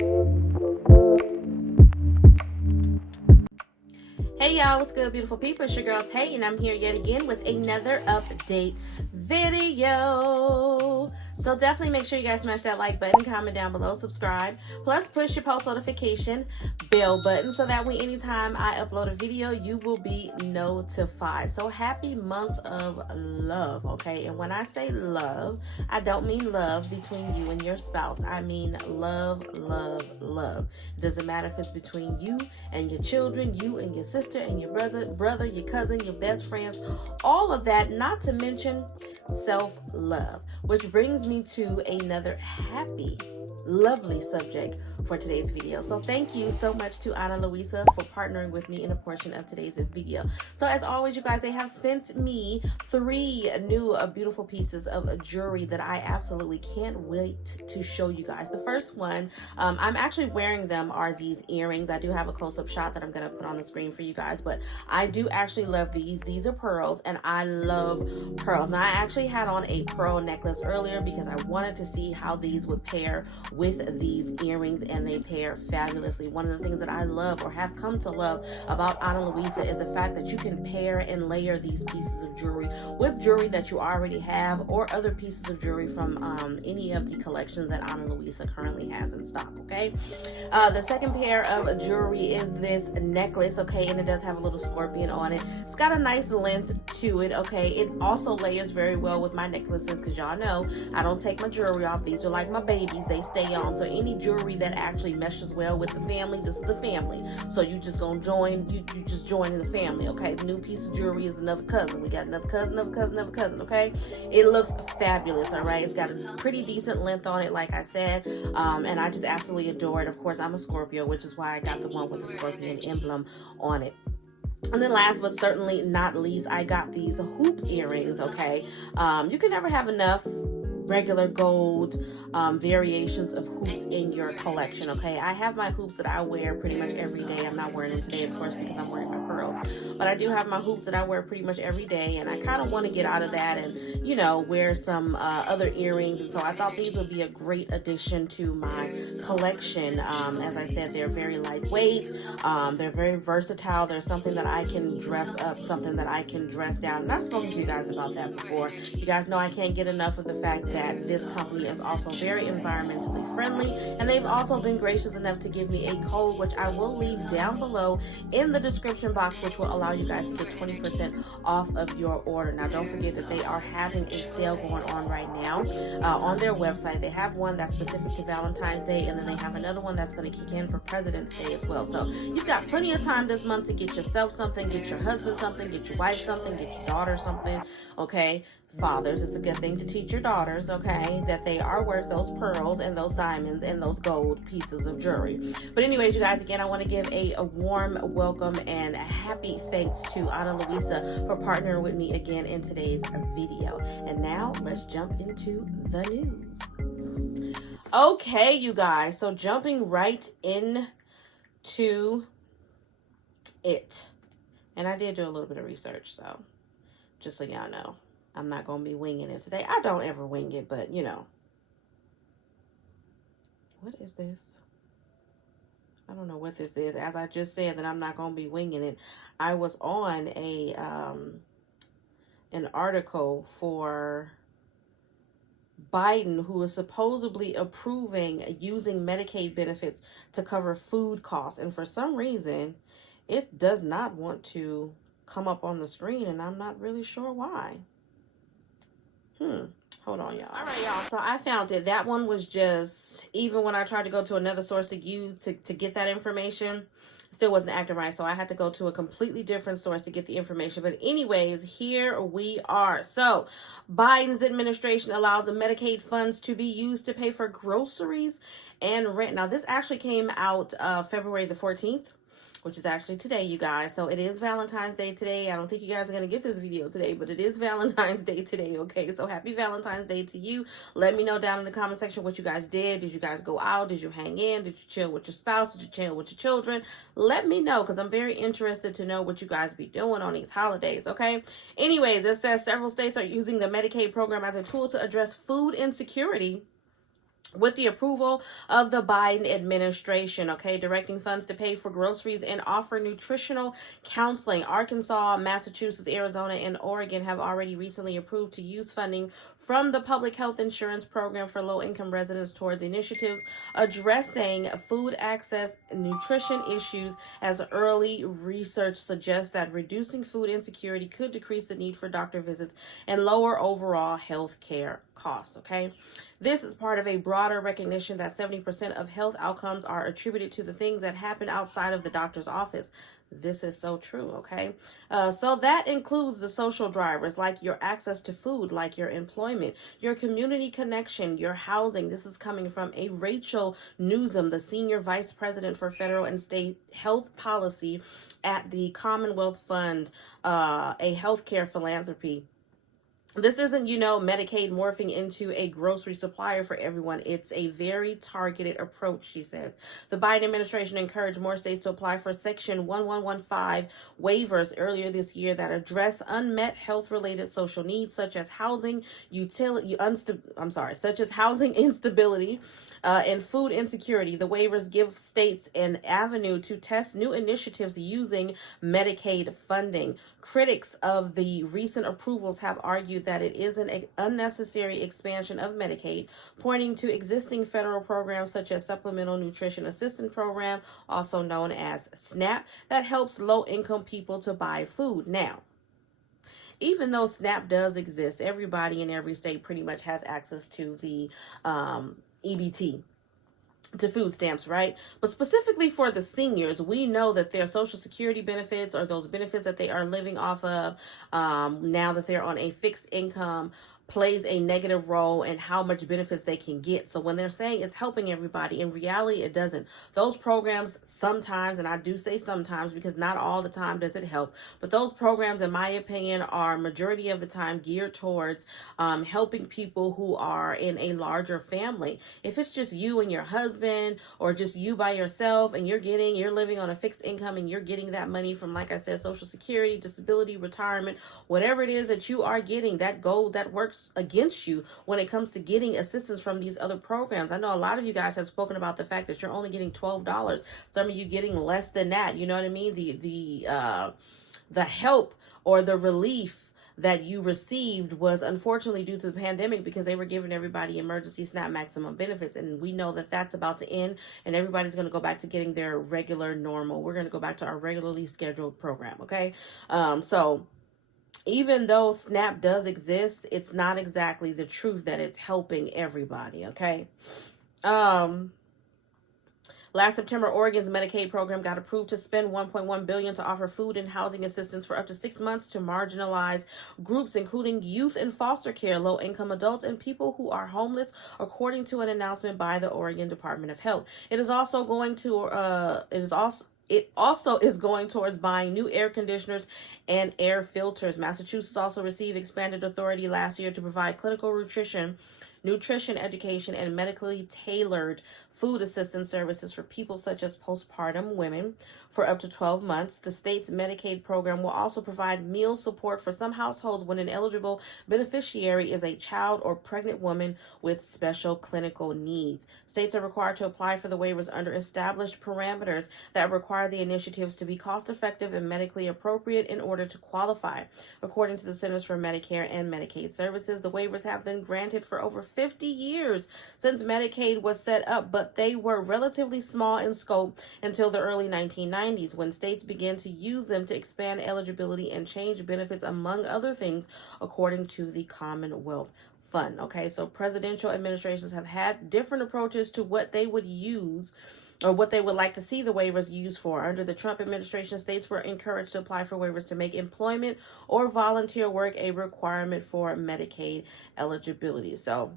Hey y'all, what's good, beautiful people? It's your girl Tay, and I'm here yet again with another update video. So definitely make sure you guys smash that like button, comment down below, subscribe, plus push your post notification bell button so that way anytime I upload a video, you will be notified. So happy month of love, okay? And when I say love, I don't mean love between you and your spouse. I mean love, love, love. It doesn't matter if it's between you and your children, you and your sister and your brother, your cousin, your best friends, all of that, not to mention self-love, which brings me to another happy, lovely subject for today's video. So thank you so much to Ana Luisa for partnering with me in a portion of today's video. So as always, you guys, they have sent me 3 new beautiful pieces of jewelry that I absolutely can't wait to show you guys. The first one, I'm actually wearing them, are these earrings. I do have a close-up shot that I'm going to put on the screen for you guys, but I do actually love these. These are pearls, and I love pearls. Now, I actually had on a pearl necklace earlier because I wanted to see how these would pair with these earrings, and they pair fabulously. One of the things that I love, or have come to love, about Ana Luisa is the fact that you can pair and layer these pieces of jewelry with jewelry that you already have, or other pieces of jewelry from any of the collections that Ana Luisa currently has in stock, okay? The second pair of jewelry is this necklace, okay, and it does have a little scorpion on it. It's got a nice length to it, okay? It also layers very well with my necklaces, because y'all know I don't take my jewelry off. These are like my babies, they stay on. So any jewelry that actually meshes well with the family, this is the family. So you just gonna join, you just join the family, okay? The new piece of jewelry is another cousin. We got another cousin, another cousin, another cousin, okay? It looks fabulous, all right? It's got a pretty decent length on it, like I said, and I just absolutely adore it. Of course, I'm a Scorpio, which is why I got the one with the scorpion emblem on it. And then last but certainly not least, I got these hoop earrings, okay? You can never have enough regular gold variations of hoops in your collection, okay? I have my hoops that I wear pretty much every day. I'm not wearing them today, of course, because I'm wearing my pearls, but I do have my hoops that I wear pretty much every day, and I kind of want to get out of that and, you know, wear some other earrings. And so I thought these would be a great addition to my collection. As I said, they're very lightweight, they're very versatile. They're something that I can dress up, something that I can dress down, and I've spoken to you guys about that before. You guys know I can't get enough of the fact that this company is also very environmentally friendly, and they've also been gracious enough to give me a code, which I will leave down below in the description box, which will allow you guys to get 20% off of your order. Now, don't forget that they are having a sale going on right now on their website. They have one that's specific to Valentine's Day, and then they have another one that's going to kick in for President's Day as well. So you've got plenty of time this month to get yourself something, get your husband something, get your wife something, get your daughter something, okay? Fathers, it's a good thing to teach your daughters, okay, that they are worth those pearls and those diamonds and those gold pieces of jewelry. But anyways, you guys, again, I want to give a warm welcome and a happy thanks to Ana Luisa for partnering with me again in today's video. And now let's jump into the news. Okay, you guys, so jumping right into it. And I did do a little bit of research, so just so y'all know, I'm not going to be winging it today. I don't ever wing it, but you know. What is this? I don't know what this is. As I just said that I'm not going to be winging it. I was on a an article for Biden, who is supposedly approving using Medicaid benefits to cover food costs. And for some reason, it does not want to come up on the screen, and I'm not really sure why. Hold on, y'all. All right, y'all. So I found it. That one was just, even when I tried to go to another source to use to get that information, it still wasn't acting right. So I had to go to a completely different source to get the information. But anyways, here we are. So Biden's administration allows the Medicaid funds to be used to pay for groceries and rent. Now, this actually came out February the 14th. Which is actually today, you guys. So it is Valentine's Day today. I don't think you guys are going to get this video today, but it is Valentine's Day today, okay? So happy Valentine's Day to you. Let me know down in the comment section what you guys did. Did you guys go out? Did you hang in? Did you chill with your spouse? Did you chill with your children? Let me know, because I'm very interested to know what you guys be doing on these holidays, okay? Anyways, it says several states are using the Medicaid program as a tool to address food insecurity with the approval of the Biden administration, okay, directing funds to pay for groceries and offer nutritional counseling. Arkansas, Massachusetts, Arizona, and Oregon have already recently approved to use funding from the public health insurance program for low-income residents towards initiatives addressing food access and nutrition issues, as early research suggests that reducing food insecurity could decrease the need for doctor visits and lower overall health care costs, okay? This is part of a broader recognition that 70% of health outcomes are attributed to the things that happen outside of the doctor's office. This is so true, okay? So that includes the social drivers, like your access to food, like your employment, your community connection, your housing. This is coming from a Rachel Newsom, the Senior Vice President for Federal and State Health Policy at the Commonwealth Fund, a healthcare philanthropy. This isn't, Medicaid morphing into a grocery supplier for everyone. It's a very targeted approach, she says. The Biden administration encouraged more states to apply for Section 1115 waivers earlier this year that address unmet health-related social needs, such as housing housing instability and food insecurity. The waivers give states an avenue to test new initiatives using Medicaid funding. Critics of the recent approvals have argued that it is an unnecessary expansion of Medicaid, pointing to existing federal programs such as Supplemental Nutrition Assistance Program, also known as SNAP, that helps low-income people to buy food. Now, even though SNAP does exist, everybody in every state pretty much has access to the EBT, to food stamps, right? But specifically for the seniors, we know that their Social Security benefits, or those benefits that they are living off of now that they're on a fixed income, plays a negative role in how much benefits they can get. So when they're saying it's helping everybody, in reality, it doesn't. Those programs sometimes, and I do say sometimes because not all the time does it help, but those programs, in my opinion, are majority of the time geared towards helping people who are in a larger family. If it's just you and your husband, or just you by yourself, and you're living on a fixed income and you're getting that money from, like I said, Social Security, disability, retirement, whatever it is that you are getting, that works against you when it comes to getting assistance from these other programs. I know a lot of you guys have spoken about the fact that you're only getting $12. Some of you getting less than that. You know what I mean? The help or the relief that you received was unfortunately due to the pandemic, because they were giving everybody emergency SNAP maximum benefits, and we know that that's about to end, and everybody's going to go back to getting their regular normal. We're going to go back to our regularly scheduled program, okay? So even though SNAP does exist, it's not exactly the truth that it's helping everybody, okay? Last September, Oregon's Medicaid program got approved to spend $1.1 billion to offer food and housing assistance for up to 6 months to marginalized groups, including youth in foster care, low-income adults, and people who are homeless, according to an announcement by the Oregon Department of Health. It also is going towards buying new air conditioners and air filters. Massachusetts also received expanded authority last year to provide clinical nutrition education, and medically tailored food assistance services for people such as postpartum women for up to 12 months. The state's Medicaid program will also provide meal support for some households when an eligible beneficiary is a child or pregnant woman with special clinical needs. States are required to apply for the waivers under established parameters that require the initiatives to be cost-effective and medically appropriate in order to qualify. According to the Centers for Medicare and Medicaid Services, the waivers have been granted for over 50 years since Medicaid was set up, but they were relatively small in scope until the early 1990s, when states began to use them to expand eligibility and change benefits, among other things, according to the Commonwealth Fund. Okay, so presidential administrations have had different approaches to what they would use, or what they would like to see the waivers used for. Under the Trump administration, states were encouraged to apply for waivers to make employment or volunteer work a requirement for Medicaid eligibility. So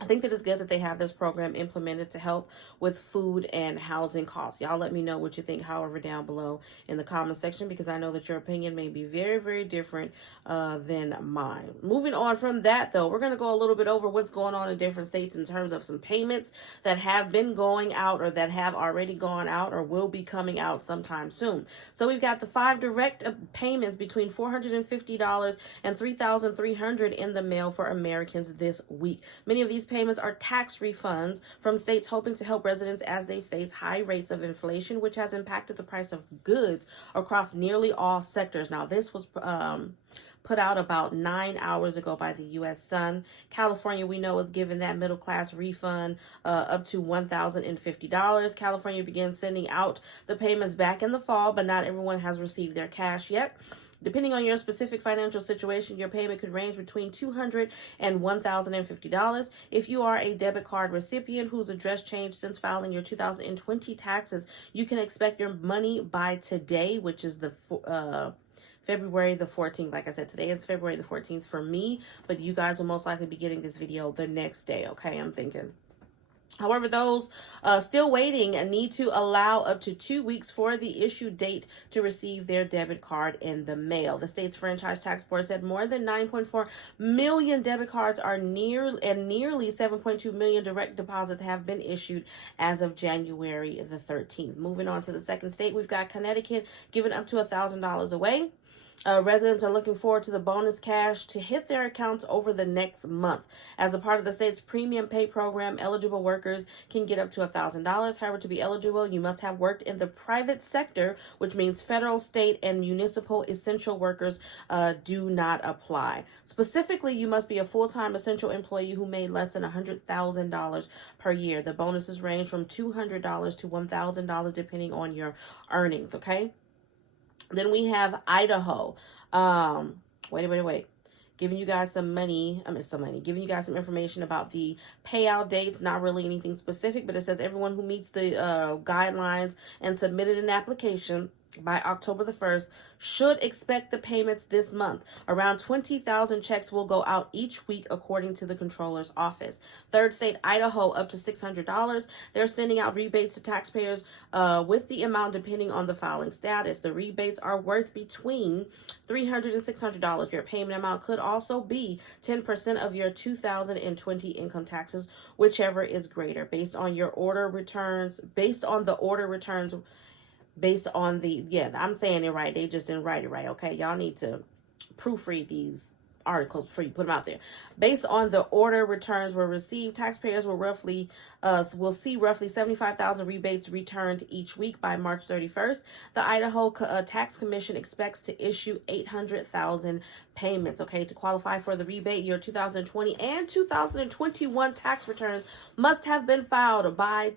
I think that it's good that they have this program implemented to help with food and housing costs. Y'all let me know what you think, however, down below in the comment section, because I know that your opinion may be very, very different than mine. Moving on from that, though, we're going to go a little bit over what's going on in different states in terms of some payments that have been going out, or that have already gone out, or will be coming out sometime soon. So we've got the 5 direct payments between $450 and $3,300 in the mail for Americans this week. Many of these these payments are tax refunds from states hoping to help residents as they face high rates of inflation, which has impacted the price of goods across nearly all sectors. Now, this was put out about 9 hours ago by the U.S. Sun. California, we know, is given that middle class refund up to $1,050. California began sending out the payments back in the fall, but not everyone has received their cash yet. Depending on your specific financial situation, your payment could range between $200 and $1,050. If you are a debit card recipient whose address changed since filing your 2020 taxes, you can expect your money by today, which is the February the 14th. Like I said, today is February the 14th for me, but you guys will most likely be getting this video the next day, okay? I'm thinking. However, those still waiting need to allow up to 2 weeks for the issue date to receive their debit card in the mail. The state's franchise tax board said more than 9.4 million debit cards are nearly 7.2 million direct deposits have been issued as of January the 13th. Moving on to the second state, we've got Connecticut giving up to $1,000 away. Residents are looking forward to the bonus cash to hit their accounts over the next month. As a part of the state's premium pay program, eligible workers can get up to $1,000. However, to be eligible, you must have worked in the private sector, which means federal, state, and municipal essential workers do not apply. Specifically, you must be a full-time essential employee who made less than $100,000 per year. The bonuses range from $200 to $1,000 depending on your earnings, okay? Then we have Idaho. Wait. Giving you guys some money. Giving you guys some information about the payout dates. Not really anything specific, but it says everyone who meets the guidelines and submitted an application by October the 1st should expect the payments this month. Around 20,000 checks will go out each week, according to the controller's office. Third state, Idaho, up to $600. They're sending out rebates to taxpayers with the amount depending on the filing status. The rebates are worth between $300 and $600. Your payment amount could also be 10% of your 2020 income taxes, whichever is greater, based on the order returns, I'm saying it right. They just didn't write it right. Okay. Y'all need to proofread these articles before you put them out there. Based on the order returns were received, taxpayers will see roughly 75,000 rebates returned each week by March 31st. The Idaho Tax Commission expects to issue 800,000 payments. Okay, to qualify for the rebate, your 2020 and 2021 tax returns must have been filed by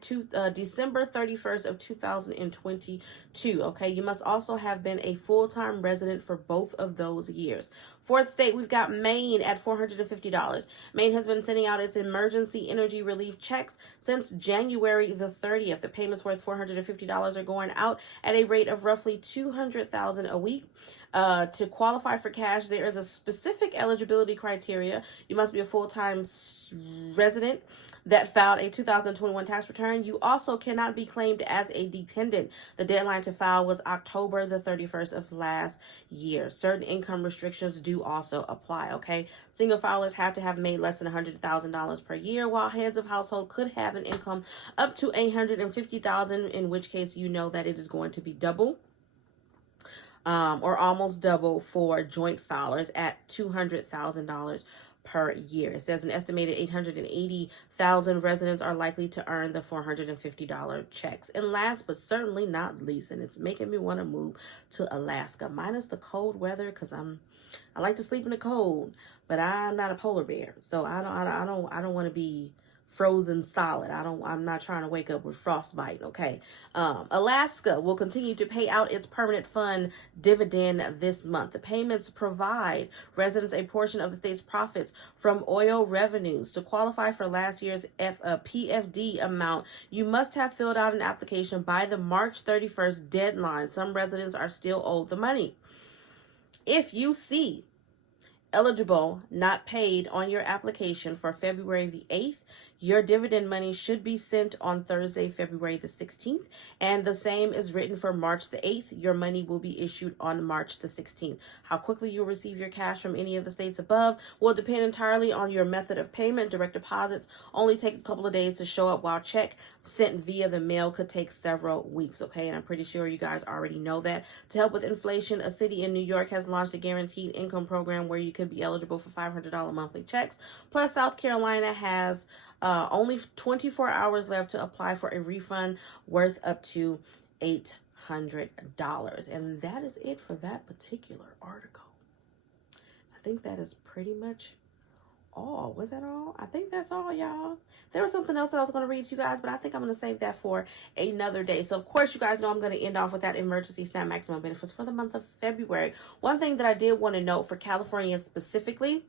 December 31st of 2022. Okay, you must also have been a full-time resident for both of those years. Fourth state, we've got Maine at $450. Maine has been sending out its emergency energy relief checks since January the 30th. The payments worth $450 are going out at a rate of roughly $200,000 a week. To qualify for cash, there is a specific eligibility criteria. You must be a full-time resident that filed a 2021 tax return. You also cannot be claimed as a dependent. The deadline to file was October the 31st of last year. Certain income restrictions do also apply, okay? Single filers have to have made less than $100,000 per year, while heads of household could have an income up to $850,000, in which case you know that it is going to be double. Or almost double for joint filers at $200,000 per year. It says an estimated 880,000 residents are likely to earn the $450 checks. And last but certainly not least, and it's making me want to move to Alaska, minus the cold weather, because I like to sleep in the cold, but I'm not a polar bear, so I don't want to be frozen solid. I'm not trying to wake up with frostbite, okay? Alaska will continue to pay out its permanent fund dividend this month. The payments provide residents a portion of the state's profits from oil revenues. To qualify for last year's PFD amount, you must have filled out an application by the March 31st deadline. Some residents are still owed the money. If you see eligible not paid on your application for February the 8th, Your dividend money should be sent on Thursday, February the 16th, and the same is written for March the 8th. Your money will be issued on March the 16th. How quickly you'll receive your cash from any of the states above will depend entirely on your method of payment. Direct deposits only take a couple of days to show up, while check sent via the mail could take several weeks, okay? And I'm pretty sure you guys already know that. To help with inflation, a city in New York has launched a guaranteed income program where you could be eligible for $500 monthly checks. Plus, South Carolina has only 24 hours left to apply for a refund worth up to $800. And that is it for that particular article. I think that is pretty much all. Was that all? I think that's all, y'all. There was something else that I was going to read to you guys, but I think I'm going to save that for another day. So, of course, you guys know I'm going to end off with that emergency SNAP maximum benefits for the month of February. One thing that I did want to note for California specifically,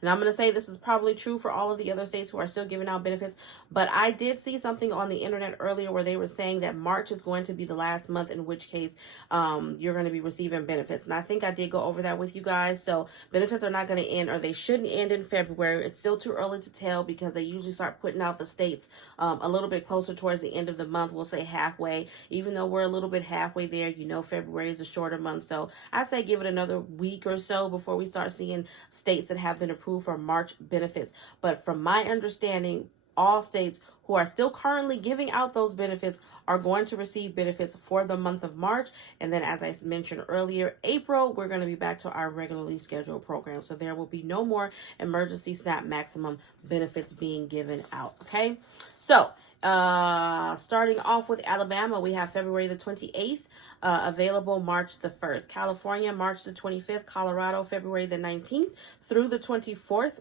and I'm going to say this is probably true for all of the other states who are still giving out benefits, but I did see something on the internet earlier where they were saying that March is going to be the last month in which case you're going to be receiving benefits. And I think I did go over that with you guys. So benefits are not going to end, or they shouldn't end in February. It's still too early to tell because they usually start putting out the states a little bit closer towards the end of the month. We'll say halfway. Even though we're a little bit halfway there, you know, February is a shorter month. So I'd say give it another week or so before we start seeing states that have been approved for March benefits. But from my understanding, all states who are still currently giving out those benefits are going to receive benefits for the month of March. And then, as I mentioned earlier, April, we're going to be back to our regularly scheduled program. So there will be no more emergency SNAP maximum benefits being given out. Okay. So starting off with Alabama, we have February the 28th, available March the 1st. California, March the 25th. Colorado, February the 19th through the 24th.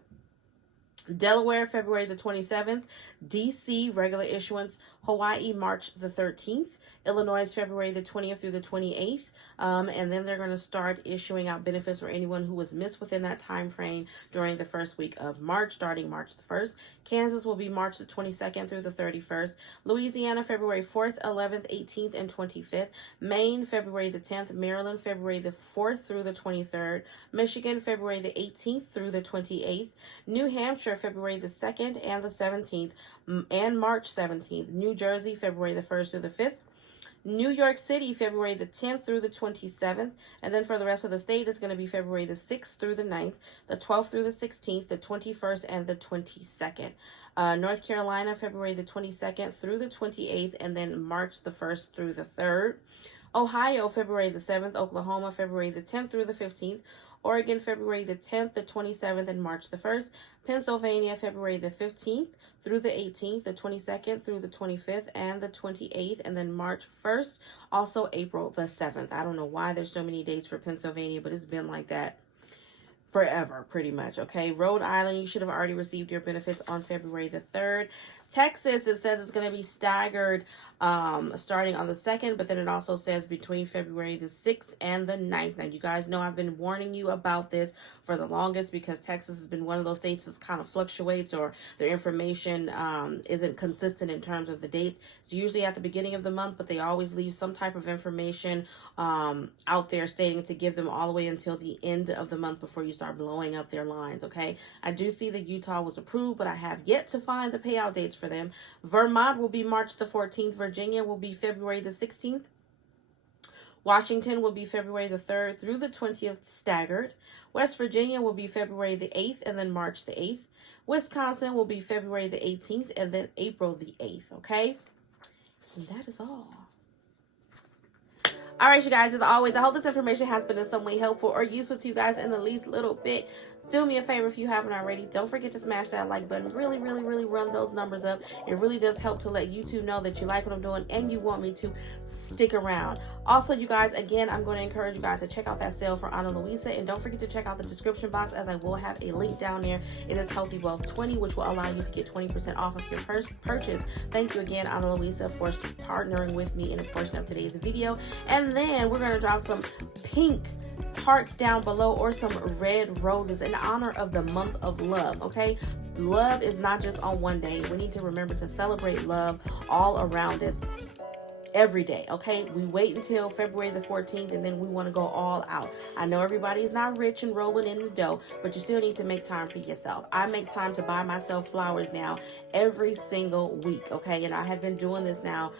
Delaware, February the 27th. DC, regular issuance. Hawaii, March the 13th. Illinois, February the 20th through the 28th. And then they're going to start issuing out benefits for anyone who was missed within that time frame during the first week of March, starting March the 1st. Kansas will be March the 22nd through the 31st. Louisiana, February 4th, 11th, 18th, and 25th. Maine, February the 10th. Maryland, February the 4th through the 23rd. Michigan, February the 18th through the 28th. New Hampshire, February the 2nd and the 17th, and March 17th. New Jersey, February the 1st through the 5th. New York City, February the 10th through the 27th. And then for the rest of the state, it's going to be February the 6th through the 9th, the 12th through the 16th, the 21st, and the 22nd. North Carolina, February the 22nd through the 28th, and then March the 1st through the 3rd. Ohio, February the 7th. Oklahoma, February the 10th through the 15th. Oregon, February the 10th, the 27th, and March the 1st. Pennsylvania, February the 15th through the 18th, the 22nd through the 25th, and the 28th, and then March 1st, also April the 7th. I don't know why there's so many dates for Pennsylvania, but it's been like that forever, pretty much, okay? Rhode Island, you should have already received your benefits on February the 3rd. Texas, it says it's going to be staggered starting on the 2nd, but then it also says between February the 6th and the 9th. Now, you guys know I've been warning you about this for the longest because Texas has been one of those states that kind of fluctuates, or their information isn't consistent in terms of the dates. It's usually at the beginning of the month, but they always leave some type of information out there stating to give them all the way until the end of the month before you start blowing up their lines, okay? I do see that Utah was approved, but I have yet to find the payout dates for them. Vermont will be March the 14th. Virginia will be February the 16th. Washington will be February the 3rd through the 20th, staggered. West Virginia will be February the 8th and then March the 8th. Wisconsin will be February the 18th and then April the 8th, okay? And that is all. All right, you guys, as always, I hope this information has been in some way helpful or useful to you guys in the least little bit. Do me a favor if you haven't already. Don't forget to smash that like button. Really, really, really run those numbers up. It really does help to let YouTube know that you like what I'm doing and you want me to stick around. Also, you guys, again, I'm going to encourage you guys to check out that sale for Ana Luisa. And don't forget to check out the description box, as I will have a link down there. It is Healthy Wealth 20, which will allow you to get 20% off of your purchase. Thank you again, Ana Luisa, for partnering with me in a portion of today's video. And then we're going to drop some pink hearts down below, or some red roses, in honor of the month of love, okay? Love is not just on one day. We need to remember to celebrate love all around us every day, okay? We wait until February the 14th and then we want to go all out. I know everybody's not rich and rolling in the dough, but you still need to make time for yourself. I make time to buy myself flowers now every single week, okay? And I have been doing this now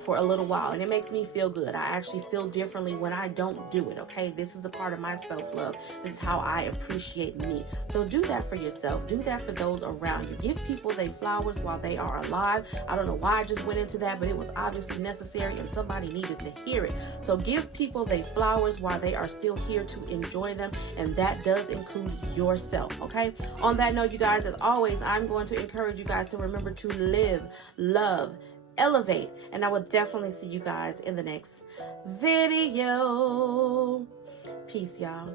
for a little while, and it makes me feel good. I actually feel differently when I don't do it, okay? This is a part of my self-love. This is how I appreciate me. So do that for yourself. Do that for those around you. Give people their flowers while they are alive. I don't know why I just went into that, but it was obviously necessary and somebody needed to hear it. So give people their flowers while they are still here to enjoy them, and that does include yourself, okay? On that note, you guys, as always, I'm going to encourage you guys to remember to live, love, elevate, and I will definitely see you guys in the next video. Peace, y'all.